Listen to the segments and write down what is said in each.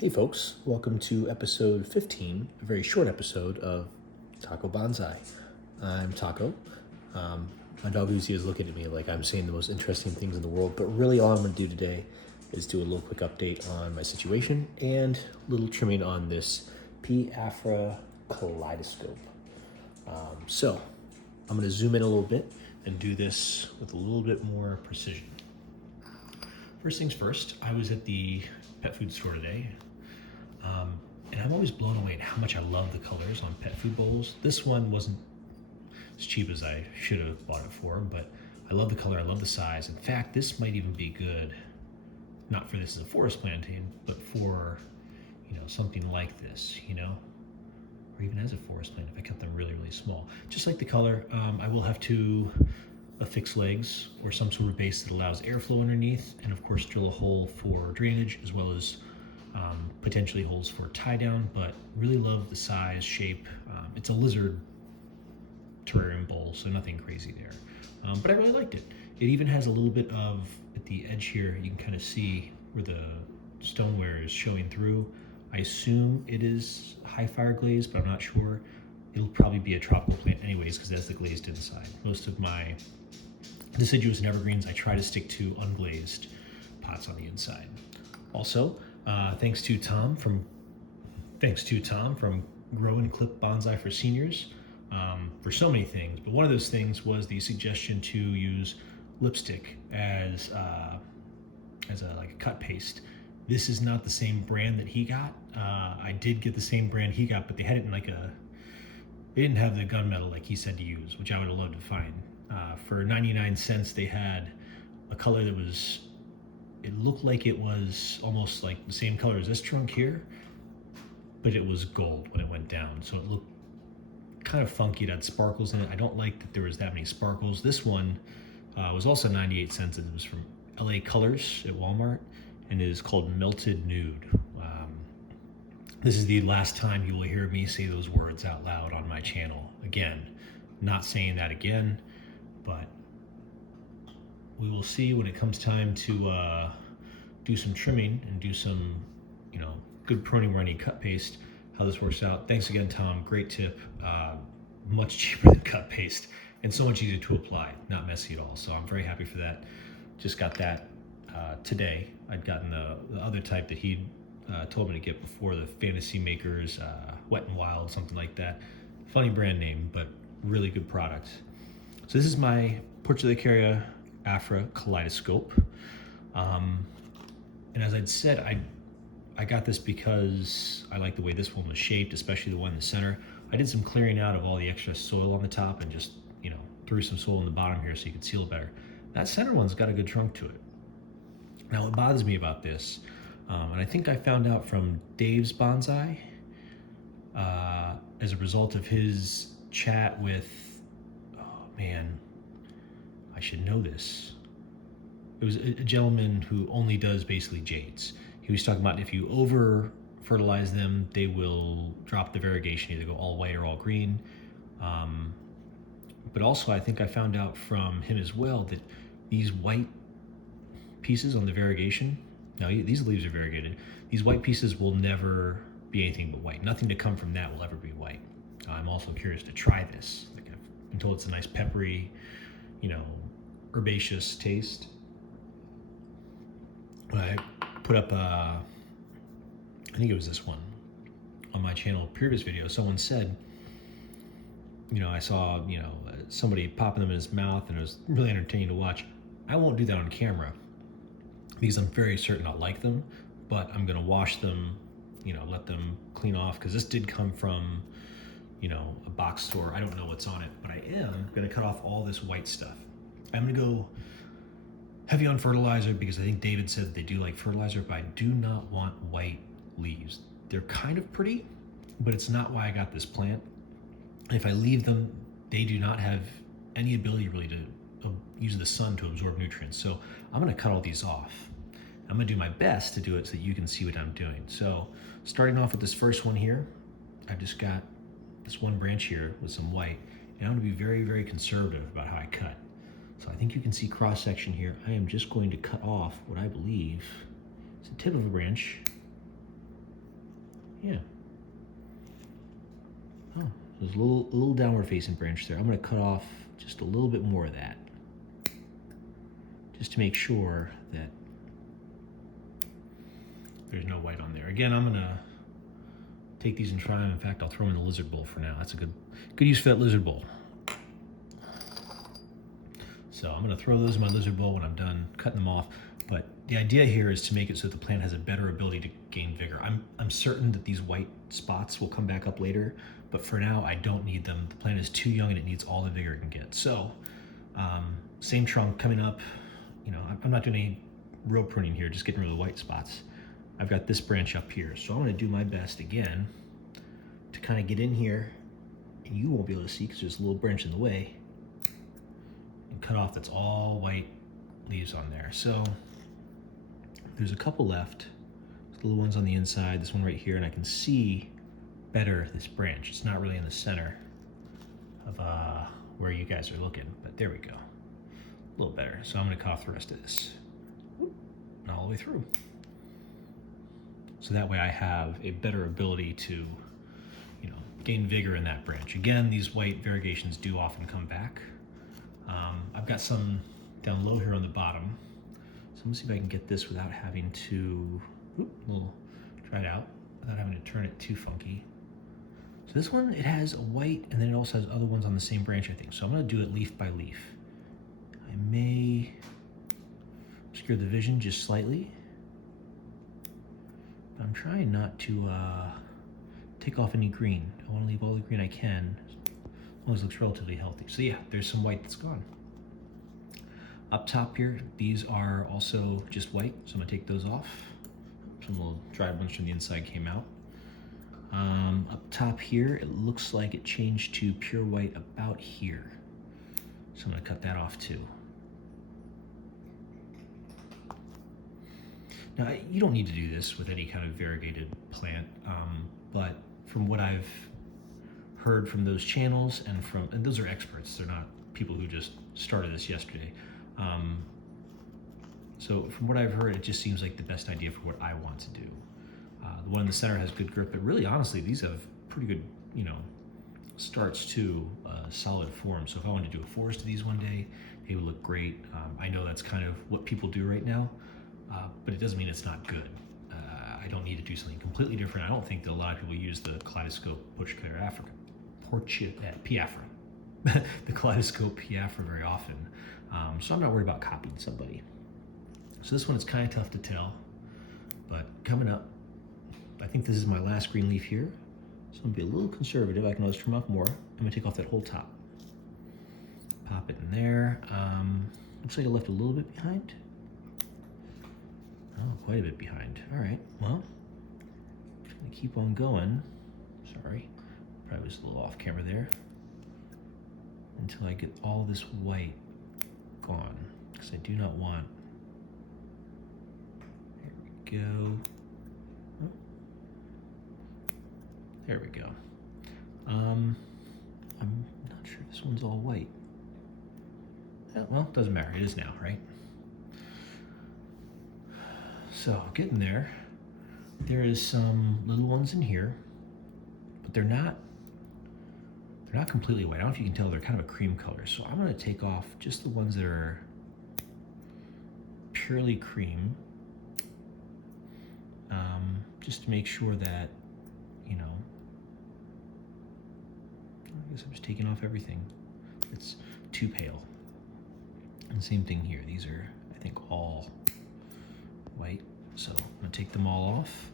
Hey folks, welcome to episode 15, a very short episode of Taco Bonsai. I'm Taco. My dog Uzi is looking at me like I'm saying the most interesting things in the world, but really all I'm going to do today is do a little quick update on my situation and a little trimming on this Afra Kaleidoscope. So I'm going to zoom in a little bit and do this with a little bit more precision. First things first, I was at the pet food store today. And I'm always blown away at how much I love the colors on pet food bowls. This one wasn't as cheap as I should have bought it for, but I love the color, I love the size. In fact, this might even be good, not for this as a forest planting, but for, something like this, or even as a forest plant if I cut them really, really small. Just like the color, I will have to affix legs or some sort of base that allows airflow underneath, and of course drill a hole for drainage as well as potentially holes for tie down, but really love the size, shape. It's a lizard terrarium bowl, so nothing crazy there. But I really liked it. It even has a little bit of, at the edge here, you can kind of see where the stoneware is showing through. I assume it is high fire glaze, but I'm not sure. It'll probably be a tropical plant anyways, because that's the glazed inside. Most of my deciduous and evergreens, I try to stick to unglazed pots on the inside. Also, thanks to Tom from Grow and Clip Bonsai for Seniors for so many things. But one of those things was the suggestion to use lipstick as a cut paste. This is not the same brand that he got. I did get the same brand he got, but they had it in they didn't have the gunmetal like he said to use, which I would have loved to find. For 99 cents, they had a color that was, it looked like it was almost like the same color as this trunk here, but it was gold when it went down. So it looked kind of funky. It had sparkles in it. I don't like that there was that many sparkles. This one was also 98 cents. It was from LA Colors at Walmart, and it is called Melted Nude. This is the last time you will hear me say those words out loud on my channel. Again, not saying that again, but we will see when it comes time to do some trimming and do some, good pruning where I need cut paste, how this works out. Thanks again, Tom. Great tip. Much cheaper than cut paste and so much easier to apply. Not messy at all. So I'm very happy for that. Just got that today. I'd gotten the other type that he told me to get before, the Fantasy Makers Wet and Wild, something like that. Funny brand name, but really good product. So this is my Portulacaria Afra Kaleidoscope. And as I'd said, I got this because I like the way this one was shaped, especially the one in the center. I did some clearing out of all the extra soil on the top and just, threw some soil in the bottom here so you could seal it better. That center one's got a good trunk to it. Now what bothers me about this, and I think I found out from Dave's Bonsai, as a result of his chat with, oh man, I should know this. It was a gentleman who only does basically jades. He was talking about if you over fertilize them, they will drop the variegation, either go all white or all green. But also I think I found out from him as well that these white pieces on the variegation, now these leaves are variegated, these white pieces will never be anything but white. Nothing to come from that will ever be white. I'm also curious to try this. Like, I've been told it's a nice peppery, herbaceous taste. When I put up, I think it was this one on my channel, previous video, someone said, I saw, somebody popping them in his mouth and it was really entertaining to watch. I won't do that on camera because I'm very certain I'll like them, but I'm going to wash them, let them clean off, because this did come from, a box store. I don't know what's on it, but I am going to cut off all this white stuff. I'm going to go heavy on fertilizer because I think David said that they do like fertilizer, but I do not want white leaves. They're kind of pretty, but it's not why I got this plant. If I leave them, they do not have any ability really to use the sun to absorb nutrients. So I'm going to cut all these off. I'm going to do my best to do it so that you can see what I'm doing. So starting off with this first one here, I've just got this one branch here with some white, and I'm going to be very, very conservative about how I cut. So I think you can see cross section here. I am just going to cut off what I believe is the tip of a branch Yeah. Oh, there's a little downward facing branch there. I'm going to cut off just a little bit more of that, just to make sure that there's no white on there. Again, I'm going to take these and try them. In fact, I'll throw them in the lizard bowl for now. That's a good use for that lizard bowl. So I'm going to throw those in my lizard bowl when I'm done cutting them off. But the idea here is to make it so that the plant has a better ability to gain vigor. I'm certain that these white spots will come back up later, but for now I don't need them. The plant is too young and it needs all the vigor it can get. So same trunk coming up. You know, I'm not doing any real pruning here, just getting rid of the white spots. I've got this branch up here, so I'm going to do my best again to kind of get in here, and you won't be able to see because there's a little branch in the way, and cut off that's all white leaves on there. So there's a couple left, there's little ones on the inside, this one right here, and I can see better this branch. It's not really in the center of where you guys are looking, but there we go, a little better. So I'm going to cut off the rest of this, and all the way through. So that way I have a better ability to, you know, gain vigor in that branch. Again, these white variegations do often come back. I've got some down low here on the bottom. So let me see if I can get this without having to, try it out, without having to turn it too funky. So this one, it has a white, and then it also has other ones on the same branch, I think. So I'm gonna do it leaf by leaf. I may obscure the vision just slightly. I'm trying not to take off any green. I want to leave all the green I can, as long as it looks relatively healthy. So yeah, there's some white that's gone. Up top here, these are also just white, so I'm going to take those off. Some little dried ones from the inside came out. Up top here, it looks like it changed to pure white about here. So I'm going to cut that off too. Now, you don't need to do this with any kind of variegated plant, but from what I've heard from those channels and those are experts, they're not people who just started this yesterday. So from what I've heard, it just seems like the best idea for what I want to do. The one in the center has good grip, but really, honestly, these have pretty good, you know, starts to solid form. So if I wanted to do a forest of these one day, they would look great. I know that's kind of what people do right now. But it doesn't mean it's not good. I don't need to do something completely different. I don't think that a lot of people use the Kaleidoscope Portulacaria Afra, the Kaleidoscope Afra very often. So I'm not worried about copying somebody. So this one is kind of tough to tell, but coming up, I think this is my last green leaf here. So I'm gonna be a little conservative. I can always trim off more. I'm gonna take off that whole top. Pop it in there. Looks like I left a little bit behind. Oh, quite a bit behind. All right, well, I'm just gonna keep on going. Sorry, probably was a little off camera there. Until I get all this white gone, because I do not want, there we go. Oh. There we go. I'm not sure if this one's all white. Yeah, well, doesn't matter, it is now, right? So getting there, there is some little ones in here, but they're not completely white. I don't know if you can tell, they're kind of a cream color. So I'm gonna take off just the ones that are purely cream, just to make sure that, you know, I guess I'm just taking off everything that's too pale. And same thing here, these are, I think, all white. So I'm gonna take them all off.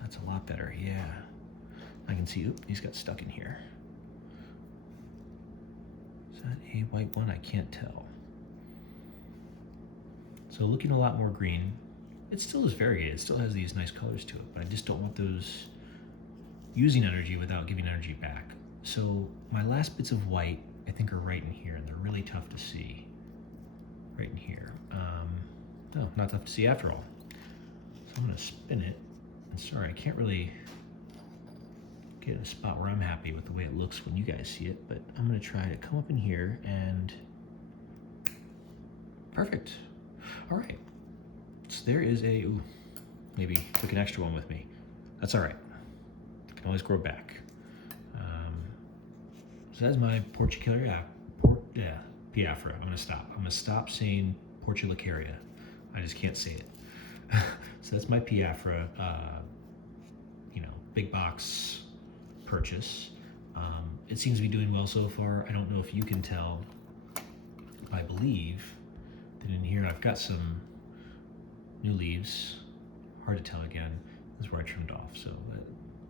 That's a lot better, yeah. I can see, oop, these got stuck in here. Is that a white one? I can't tell. So looking a lot more green. It still is variegated, it still has these nice colors to it, but I just don't want those using energy without giving energy back. So my last bits of white, I think, are right in here, and they're really tough to see. Right in here. No, not tough to see after all. So I'm gonna spin it. And sorry, I can't really get in a spot where I'm happy with the way it looks when you guys see it, but I'm gonna try to come up in here and, perfect. All right, so there is a, ooh, maybe took an extra one with me. That's all right. I can always grow back. So that's my Portulacaria Afra. I'm gonna stop. I'm gonna stop saying Portulacaria. I just can't say it. So that's my Afra, big box purchase. It seems to be doing well so far. I don't know if you can tell. I believe that in here I've got some new leaves. Hard to tell again. This is where I trimmed off. So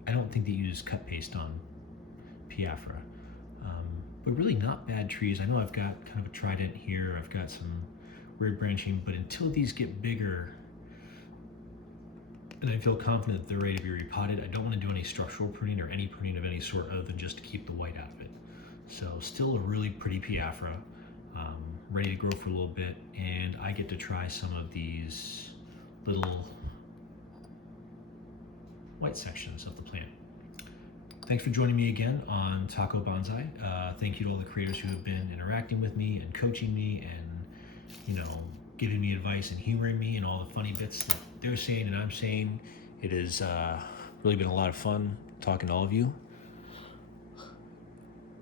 I don't think they use cut paste on Afra. But really not bad trees. I know I've got kind of a trident here. I've got some weird branching, but until these get bigger and I feel confident that they're ready to be repotted, I don't want to do any structural pruning or any pruning of any sort other than just to keep the white out of it. So still a really pretty Afra, ready to grow for a little bit, and I get to try some of these little white sections of the plant. Thanks for joining me again on Taco Bonsai. Thank you to all the creators who have been interacting with me and coaching me and, giving me advice and humoring me and all the funny bits that they're saying and I'm saying. It has really been a lot of fun talking to all of you.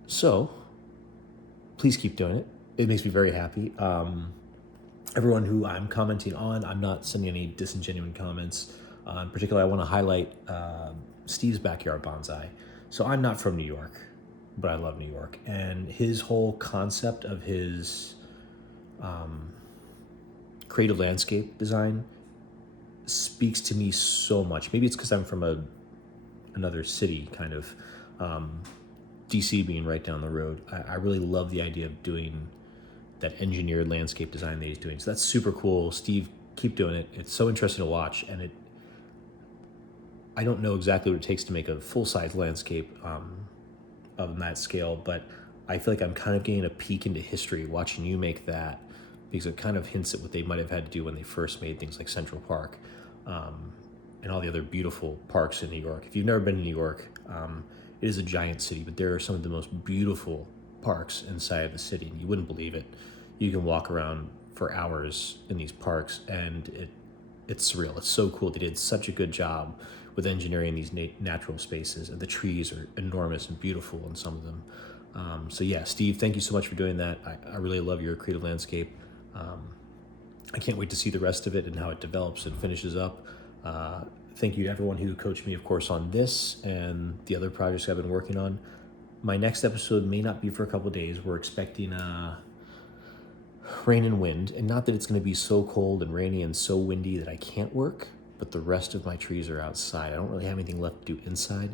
So, please keep doing it. It makes me very happy. Everyone who I'm commenting on, I'm not sending any disingenuous comments. In particular, I want to highlight Steve's Backyard Bonsai. So I'm not from New York, but I love New York. And his whole concept of his creative landscape design speaks to me so much. Maybe it's because I'm from another city, kind of. DC being right down the road. I really love the idea of doing that engineered landscape design that he's doing. So that's super cool. Steve, keep doing it. It's so interesting to watch, and I don't know exactly what it takes to make a full-size landscape of that scale, but I feel like I'm kind of getting a peek into history watching you make that, because it kind of hints at what they might have had to do when they first made things like Central Park and all the other beautiful parks in New York. If you've never been to New York, it is a giant city, but there are some of the most beautiful parks inside of the city, and you wouldn't believe it. You can walk around for hours in these parks, and it's surreal. It's so cool. They did such a good job with engineering these natural spaces, and the trees are enormous and beautiful in some of them. So yeah, Steve, thank you so much for doing that. I really love your creative landscape. I can't wait to see the rest of it and how it develops and finishes up. Thank you to everyone who coached me, of course, on this and the other projects I've been working on. My next episode may not be for a couple of days. We're expecting rain and wind, and not that it's going to be so cold and rainy and so windy that I can't work, but the rest of my trees are outside. I don't really have anything left to do inside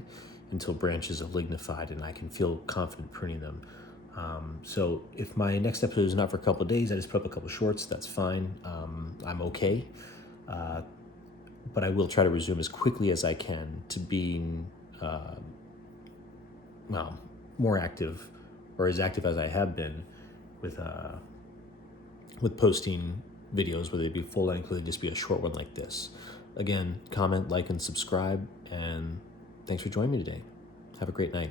until branches have lignified and I can feel confident pruning them. So if my next episode is not for a couple of days, I just put up a couple of shorts, that's fine. I'm okay. But I will try to resume as quickly as I can to being, more active, or as active as I have been with posting videos, whether they be full length, whether they just be a short one like this. Again, comment, like, and subscribe, and thanks for joining me today. Have a great night.